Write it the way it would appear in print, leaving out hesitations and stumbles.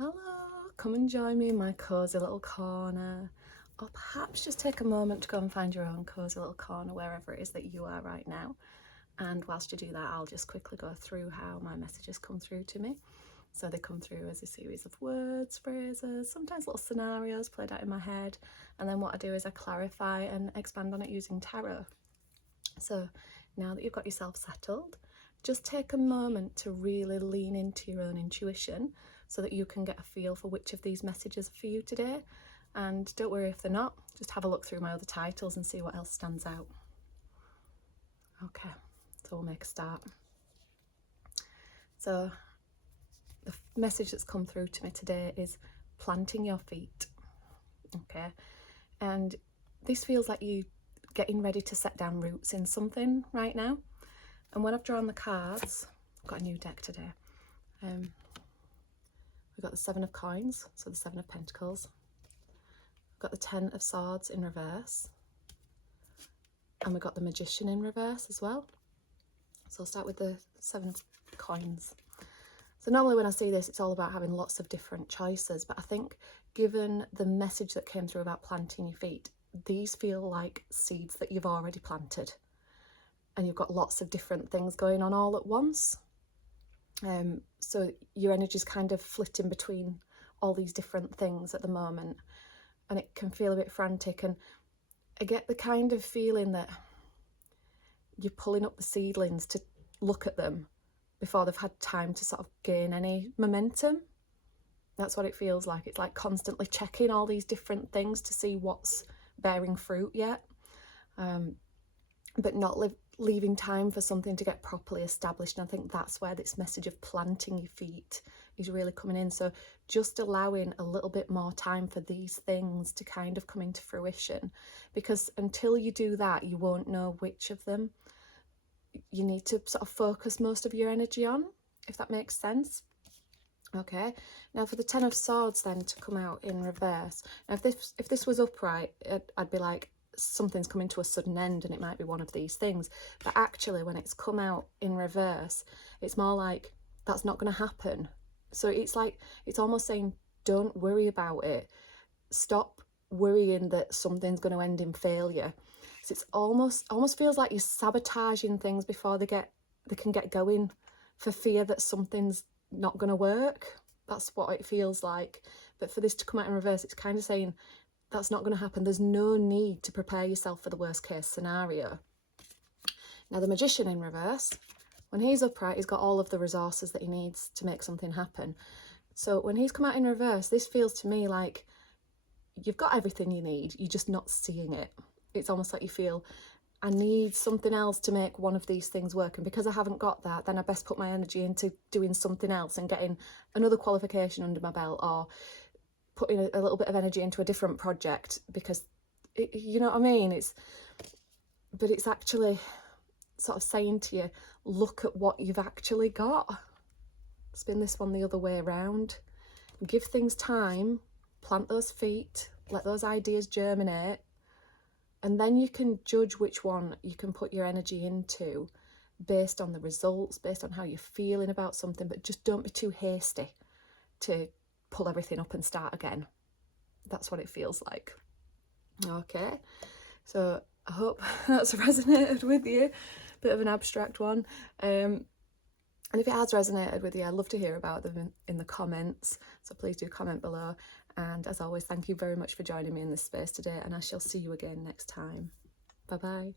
Hello, come and join me in my cosy little corner, or perhaps just take a moment to go and find your own cosy little corner wherever it is that you are right now. And whilst you do that, I'll just quickly go through how my messages come through to me. So they come through as a series of words, phrases, sometimes little scenarios played out in my head, and then what I do is I clarify and expand on it using tarot. So now that you've got yourself settled, just take a moment to really lean into your own intuition so that you can get a feel for which of these messages are for you today. And don't worry if they're not, just have a look through my other titles and see what else stands out. Okay, so we'll make a start. So the message that's come through to me today is planting your feet. Okay, and this feels like you getting ready to set down roots in something right now. And when I've drawn the cards, I've got a new deck today. We've got the 7 of coins, so the 7 of pentacles. We've got the 10 of swords in reverse. And we've got the magician in reverse as well. So I'll start with the 7 of coins. So normally when I see this, it's all about having lots of different choices. But I think given the message that came through about planting your feet, these feel like seeds that you've already planted. And you've got lots of different things going on all at once. So your energy's kind of flitting between all these different things at the moment, and it can feel a bit frantic. And I get the kind of feeling that you're pulling up the seedlings to look at them before they've had time to sort of gain any momentum. That's what it feels like. It's like constantly checking all these different things to see what's bearing fruit yet, but not leaving time for something to get properly established. And I think that's where this message of planting your feet is really coming in. So just allowing a little bit more time for these things to kind of come into fruition, because until you do that, you won't know which of them you need to sort of focus most of your energy on, if that makes sense. Okay, now for the 10 of swords then to come out in reverse. Now if this was upright, I'd be like, something's coming to a sudden end and it might be one of these things. But actually when it's come out in reverse, it's more like that's not going to happen. So it's like, it's almost saying, don't worry about it. Stop worrying that something's going to end in failure. So it's almost feels like you're sabotaging things before they can get going, for fear that something's not going to work. That's what it feels like. But for this to come out in reverse, it's kind of saying that's not going to happen. There's no need to prepare yourself for the worst case scenario. Now the magician in reverse, when he's upright, he's got all of the resources that he needs to make something happen. So when he's come out in reverse, this feels to me like you've got everything you need, you're just not seeing it. It's almost like you feel, I need something else to make one of these things work, and because I haven't got that, then I best put my energy into doing something else and getting another qualification under my belt, or putting a little bit of energy into a different project, because you know what I mean. But it's actually sort of saying to you, look at what you've actually got. Spin this one the other way around. Give things time, plant those feet, let those ideas germinate, and then you can judge which one you can put your energy into based on the results, based on how you're feeling about something. But just don't be too hasty to pull everything up and start again. That's what it feels like. Okay, so I hope that's resonated with you. Bit of an abstract one. And if it has resonated with you, I'd love to hear about them in the comments. So please do comment below. And as always, thank you very much for joining me in this space today, and I shall see you again next time. Bye bye.